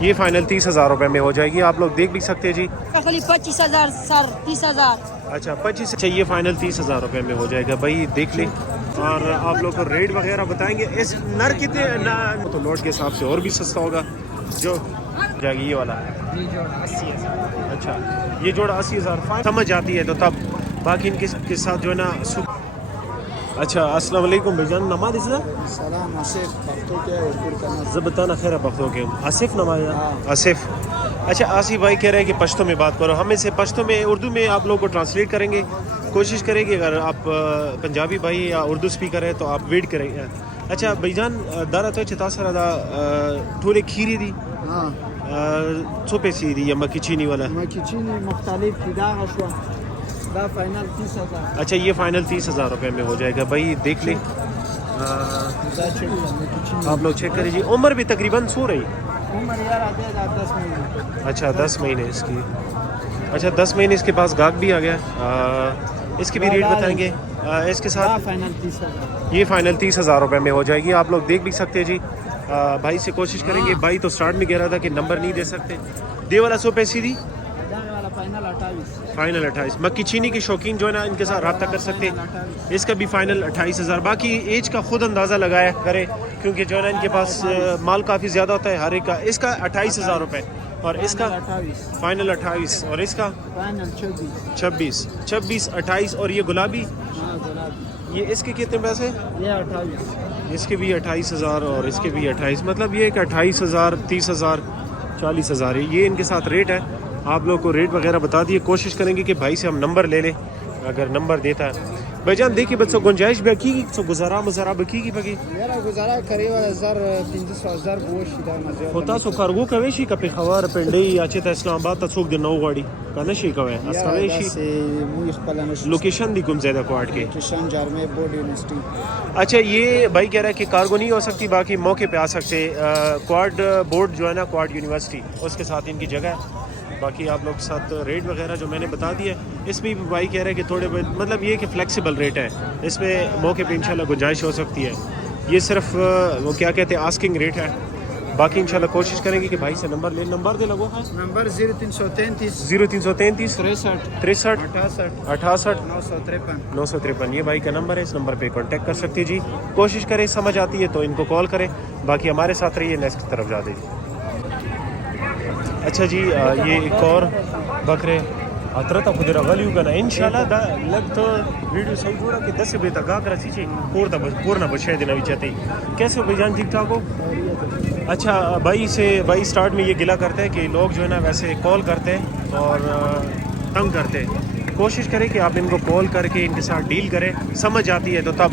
یہ فائنل 30,000 روپے میں ہو جائے گی. آپ لوگ دیکھ بھی سکتے ہیں جی. 25,000 سر 30,000. اچھا 25. اچھا یہ فائنل 30,000 روپے میں ہو جائے گا بھائی, دیکھ لیں. اور آپ لوگ کو ریٹ وغیرہ بتائیں گے. اس نر کتنے تو لوٹ کے حساب سے اور بھی سستا ہوگا جو جائے گی. یہ والا یہ جوڑا 80,000. اچھا یہ جوڑا 80,000 سمجھ آتی ہے تو تب. باقی ان کے ساتھ جو ہے نا اچھا السلام علیکم بھائی جان. نماز سلام آصف پختو کے اردو کا زبطانہ خیر پختوں کے آصف نماز آصف. اچھا آصف بھائی کہہ رہے ہیں کہ پشتو میں بات کرو. ہم اسے پشتو میں اردو میں آپ لوگوں کو ٹرانسلیٹ کریں گے. کوشش کریں گے اگر آپ پنجابی بھائی یا اردو اسپیکر ہے تو آپ ویٹ کریں گے. اچھا بھائی جان دارا تو چتا سر دا ٹھولے کھیری دی ہاں چھوپے سی دی یا مکی چینی والا مکیچینی مختلف کی دا شو دا فائنل 30,000. اچھا یہ فائنل 30,000 روپے میں ہو جائے گا بھائی, دیکھ لیں. آپ لوگ چیک کریں جی. عمر بھی تقریباً سو رہی. عمر یار آتے ہیں 10 مہینے. اچھا 10 مہینے اس کی. اچھا 10 مہینے اس کے پاس گاہک بھی آ گیا. اس کی بھی ریٹ بتائیں گے اس کے ساتھ. فائنل 30,000. یہ فائنل 30,000 روپے میں ہو جائے گی. آپ لوگ دیکھ بھی سکتے ہیں جی. بھائی سے کوشش کریں گے. بھائی تو سٹارٹ میں کہہ رہا تھا کہ نمبر نہیں دے سکتے. دے والا 100 پیسے دی فائنل 28. فائنل 28. مکی چینی کے شوقین جو ہے نا ان کے ساتھ رابطہ کر سکتے ہیں. اس کا بھی فائنل 28,000. باقی ایج کا خود اندازہ لگایا کرے کیونکہ جو ہے نا ان کے پاس مال کافی زیادہ ہوتا ہے ہر ایک کا. اس کا 28,000 روپے اور اس کا فائنل 28 اور اس کا فائنل 26 28 اور یہ گلابی یہ اس کے کتنے پیسے. یہ 28. اس کے بھی 28,000 اور اس کے بھی 28. مطلب یہ کہ 28,000 30,000 40,000 یہ ان کے ساتھ ریٹ ہے. آپ لوگ کو ریٹ وغیرہ بتا دیے. کوشش کریں گے کہ بھائی سے ہم نمبر لے لیں اگر نمبر دیتا ہے. بھائی جان دیکھیے بچوں گنجائش بھی کی سو گزارا مزارا بکی کی بگی میرا گزارا قریب 1500 گوشت دا مزه ہوتا سو کارگو کوي شي کپی خوار پنډي یا چې ته اسلام آباد ته څوک د نو غواړي کنه شي کوي اسکوي شي. مو خپل نشو لوکیشن دی کوم زیادہ کوارٹ کے کشن جارمے بورڈ یونیورسٹی. اچھا یہ بھائی کہہ رہا ہے کہ کارگو نہیں ہو سکتی باقی موقع پہ آ سکتے. کوارڈ بورڈ جو ہے نا کوارڈ یونیورسٹی اس کے ساتھ ان کی جگہ ہے. باقی آپ لوگ کے ساتھ ریٹ وغیرہ جو میں نے بتا دیا اس میں بھی بھائی کہہ رہے ہیں کہ تھوڑے مطلب یہ کہ فلیکسیبل ریٹ ہے. اس میں موقع پہ انشاءاللہ گنجائش ہو سکتی ہے. یہ صرف وہ کیا کہتے ہیں آسکنگ ریٹ ہے. باقی انشاءاللہ کوشش کریں گے کہ بھائی سے نمبر لیں. نمبر دے لگو ہے نمبر 0333 0333 63 68 953 953. یہ بھائی کا نمبر ہے. اس نمبر پہ کانٹیکٹ کر سکتے جی. کوشش کریں سمجھ آتی ہے تو ان کو کال کریں. باقی ہمارے ساتھ رہیے. نیکسٹ کی طرف جا دیں جی. اچھا جی یہ ایک اور بکرے اترتا خود راغلیو کنه ان شاء الله دا لگ تو ویڈیو صحیح جوڑا کہ 10 بجے تک گاہک رسی چی پورنا بچے دن بھی چاہتے. کیسے ہو بھائی جان ٹھیک ٹھاک ہو. اچھا بھائی سٹارٹ میں یہ گلا کرتے ہیں کہ لوگ جو ہے نا ویسے کال کرتے ہیں اور تنگ کرتے ہیں. کوشش کریں کہ آپ ان کو کال کر کے ان کے ساتھ ڈیل کریں. سمجھ آتی ہے تو تب.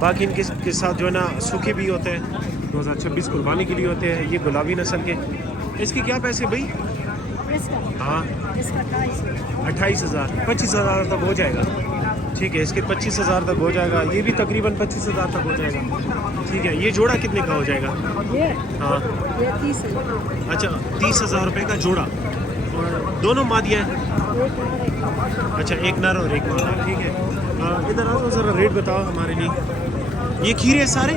باقی ان کے ساتھ جو ہے نا سوکھے بھی ہوتے ہیں 2026 قربانی کے لیے ہوتے ہیں. یہ گلابی نسل کے. اس کے کیا پیسے بھائی. ہاں 28,000 25,000 تک ہو جائے گا. ٹھیک ہے اس کے 25,000 تک ہو جائے گا. یہ بھی تقریباً 25,000 تک ہو جائے گا. ٹھیک ہے یہ جوڑا کتنے کا ہو جائے گا. ہاں اچھا 30,000 روپے کا جوڑا اور دونوں مادیاں ہیں. اچھا ایک نر اور ایک مادہ. ٹھیک ہے ادھر آؤ ذرا ریٹ بتاؤ ہمارے لیے. یہ کھیرے سارے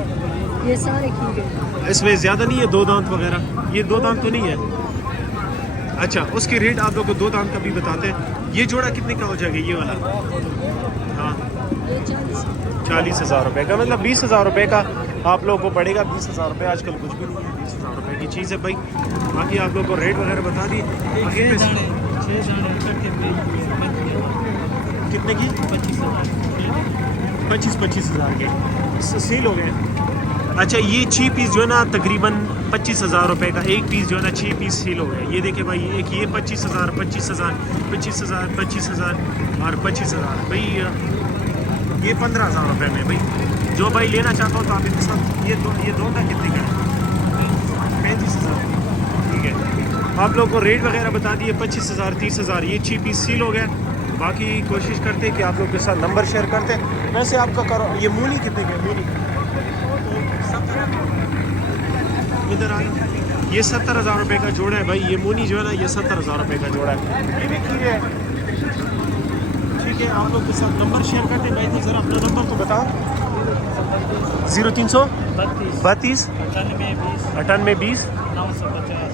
یہ سارے کھیرے اس میں زیادہ نہیں ہے 2 دانت وغیرہ. یہ 2 دانت تو نہیں ہے. اچھا اس کے ریٹ آپ لوگ کو 2 دانت کا بھی بتاتے ہیں. یہ جوڑا کتنے کا ہو جائے گا یہ والا. ہاں 40,000 روپے کا مطلب 20,000 روپے کا آپ لوگوں کو پڑے گا. 20,000 روپے آج کل کچھ بھی نہیں ہے. 20,000 روپے کی چیز ہے بھائی. باقی آپ لوگ کو ریٹ وغیرہ بتا دیے. کتنے کی 25,000 کے سیل ہو گئے. اچھا یہ 6 پیس جو ہے نا تقریباً 25,000 روپے کا ایک پیس جو ہے نا 6 پیس سیل ہو گئے. یہ دیکھیں بھائی ایک یہ 25,000 25,000 25,000 25,000 اور 25,000 بھائی یہ 15,000 روپے میں. بھائی جو بھائی لینا چاہتا ہوں تو آپ ان کے ساتھ یہ دو کا کتنے کا ہے 35,000. ٹھیک ہے آپ لوگ کو ریٹ وغیرہ بتا دیے 25,000 30,000. یہ 6 پیس سیل ہو گیا. باقی کوشش کرتے کہ آپ لوگ کے ساتھ نمبر شیئر کرتے. ویسے آپ کا کرو یہ مولی کتنے کا ہے. مولی ادھر یہ 70,000 روپے کا جوڑا ہے بھائی. یہ مونی جو ہے نا یہ 70,000 روپے کا جوڑا ہے. یہ بھی کھیرے ہے. ٹھیک ہے آپ لوگ کے ساتھ نمبر شیئر کرتے ہیں. بھائی ذرا اپنا نمبر تو بتاؤ. 0332 98 20 950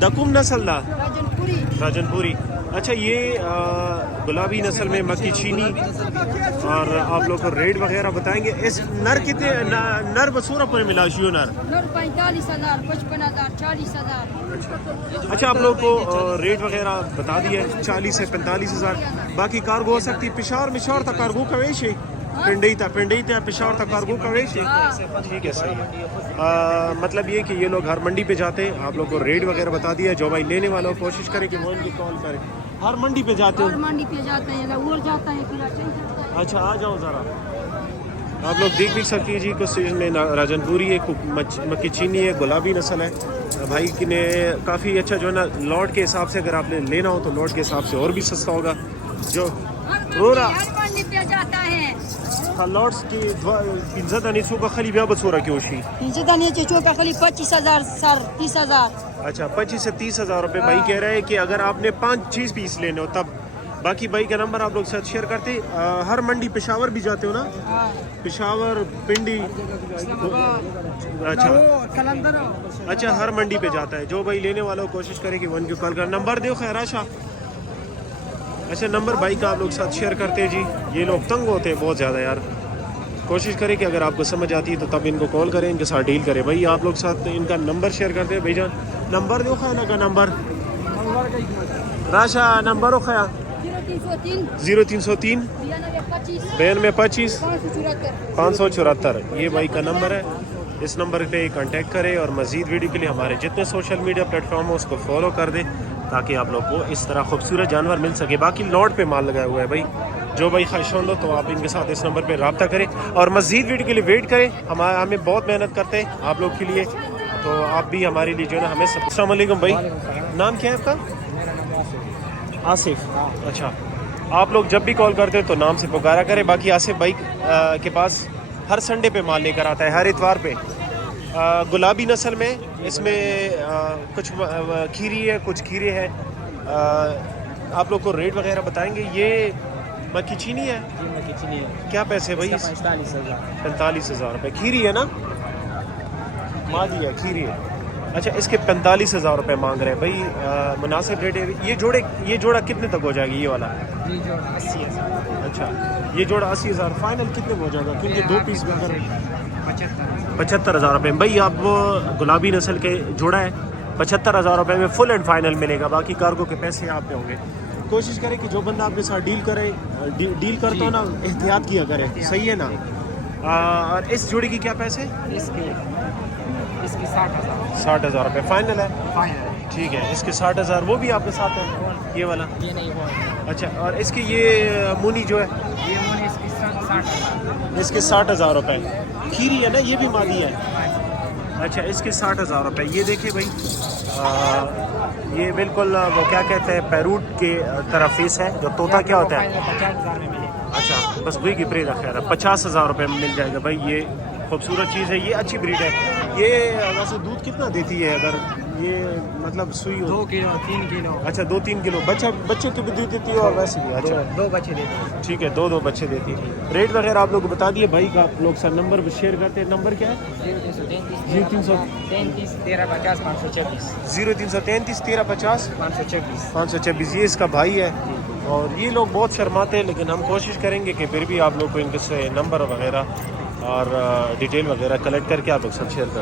دا کوم نسل دا راجنپوری اچھا یہ گلابی نسل میں مکی چینی اور آپ لوگ کو ریٹ وغیرہ بتائیں گے اس نر کتنے نر بسورہ پر ملا شیو نر 45,000 55,000 40,000 اچھا آپ لوگ کو ریٹ وغیرہ بتا دیے 40 سے 45,000 باقی کارگو ہو سکتی پشاور مشاور تک کارگو کا ویش ہے پنڈی تا پشاور تک کارگو کا ویش ہے ٹھیک ہے صحیح ہے مطلب یہ کہ یہ لوگ ہر منڈی پہ جاتے ہیں آپ لوگ کو ریٹ وغیرہ بتا دیا جو بھائی لینے والوں کوشش کریں کہ وہ ان کی کال کریں ہر منڈی پہ جاتے ہیں منڈی پہ جاتے ہیں اور جاتا ہے پھر اچھا آ جاؤ ذرا آپ لوگ دیکھ بھی سکتی ہیں جی کچھ چیز میں راجنپوری ہے مکی چینی ہے گلابی نسل ہے بھائی کی نے کافی اچھا جو ہے نا لاٹ کے حساب سے اگر آپ نے لینا ہو تو لاٹ کے حساب سے اور بھی سستا ہوگا جو منڈی پہ جاتا ہے لاٹس کی زیادہ نہیں سو کا خالی بیا بسورا کی ہوشی زیادہ نہیں چوکا خالی 25,000 سر 30,000 اچھا 25 سے 30,000 روپے بھائی کہہ رہے ہیں کہ اگر آپ نے 5-6 پیس لینے ہو تب باقی بھائی کا نمبر آپ لوگ ساتھ شیئر کرتے ہر منڈی پشاور بھی جاتے ہو نا پشاور پنڈی اچھا ہر منڈی پہ جاتا ہے جو بھائی لینے والا کوشش کرے کہ وہ ان کی کال کر نمبر دو خیر آشا ایسے نمبر بھائی کا آپ لوگ ساتھ شیئر کرتے ہیں جی یہ لوگ تنگ ہوتے ہیں بہت زیادہ یار کوشش کریں کہ اگر آپ کو سمجھ آتی ہے تو تب ان کو کال کریں ان کے ساتھ ڈیل کریں بھائی آپ لوگ ساتھ ان کا نمبر شیئر کرتے ہیں بھائی جان نمبر دو خیال کا نمبر راشا نمبر ہو خیا 0303 9225 574 یہ بھائی کا نمبر ہے اس نمبر پہ کانٹیکٹ کریں اور مزید ویڈیو کے لیے ہمارے جتنے سوشل میڈیا پلیٹ فارم ہو اس کو فالو کر دیں تاکہ آپ لوگ کو اس طرح خوبصورت جانور مل سکے باقی لاٹ پہ مال لگایا ہوا ہے بھائی جو بھائی خواہشمند ہو تو آپ ان کے ساتھ اس نمبر پہ رابطہ کریں اور مزید ویڈیو کے لیے ویٹ کریں ہمیں بہت محنت کرتے ہیں آپ لوگ کے لیے تو آپ بھی ہمارے لیے جو ہے نا ہمیں السلام علیکم بھائی نام کیا ہے آپ کا آصف اچھا آپ لوگ جب بھی کال کرتے ہیں تو نام سے پکارا کریں باقی آصف بھائی کے پاس ہر سنڈے پہ مال لے کر آتا ہے ہر اتوار پہ گلابی نسل میں اس میں کچھ کھیری ہے کچھ کھیرے ہیں آپ لوگ کو ریٹ وغیرہ بتائیں گے یہ مکی چینی ہے کیا پیسے بھائی 45,000 روپے کھیری ہے نا مادی ہے کھیری ہے اچھا اس کے 45,000 روپے مانگ رہے ہیں بھائی مناسب ریٹ ہے یہ جوڑا کتنے تک ہو جائے گی یہ والا یہ جوڑا 80,000 اچھا یہ جوڑا 80,000 فائنل کتنے میں ہو جائے گا کیونکہ 2 پیس میں اگر 75,000 روپے بھائی آپ وہ گلابی نسل کے جوڑا ہے 75,000 روپے میں فل اینڈ فائنل ملے گا باقی کارگو کے پیسے آپ پہ ہوں گے کوشش کریں کہ جو بندہ آپ کے ساتھ ڈیل کرتا ہو نا احتیاط کیا کرے صحیح ہے نا اور اس جوڑے کی کیا پیسے اس کی 60,000 روپے فائنل ہے ٹھیک ہے اس کے 60,000 وہ بھی آپ کے ساتھ ہے یہ والا یہ نہیں ہوا اچھا اور اس کی یہ مونی جو ہے یہ مونی اس کی 60,000 اس کے 60,000 روپے کھیری ہے نا یہ بھی مادی ہے اچھا اس کے 60,000 روپے یہ دیکھیں بھائی یہ بالکل وہ کیا کہتے ہیں پیروٹ کے طرح فیس ہے جو طوطا کیا ہوتا ہے 50,000 میں ملے اچھا بس وہی کی بریڈ خیر ہے 50,000 روپے میں مل جائے گا بھائی یہ خوبصورت چیز ہے یہ اچھی بریڈ ہے یہ ویسے دودھ کتنا دیتی ہے اگر یہ مطلب سوئی 2 کلو 3 کلو اچھا 2-3 کلو بچے تو بھی دودھ دیتی ہے اور ویسے بھی اچھا 2 بچے دیتے ہیں ٹھیک ہے 2 بچے دیتی ہے ریٹ وغیرہ آپ لوگ کو بتا دیے بھائی کا آپ لوگ سر نمبر بھی شیئر کرتے ہیں نمبر کیا ہے 0333 1350 526 0333 1350 526 526 یہ اس کا بھائی ہے اور یہ لوگ بہت شرماتے ہیں لیکن ہم کوشش کریں گے کہ پھر بھی آپ لوگ کو ان کے سے نمبر وغیرہ اور ڈیٹیل وغیرہ کلیکٹ کر کے آپ لوگ سب شیئر کریں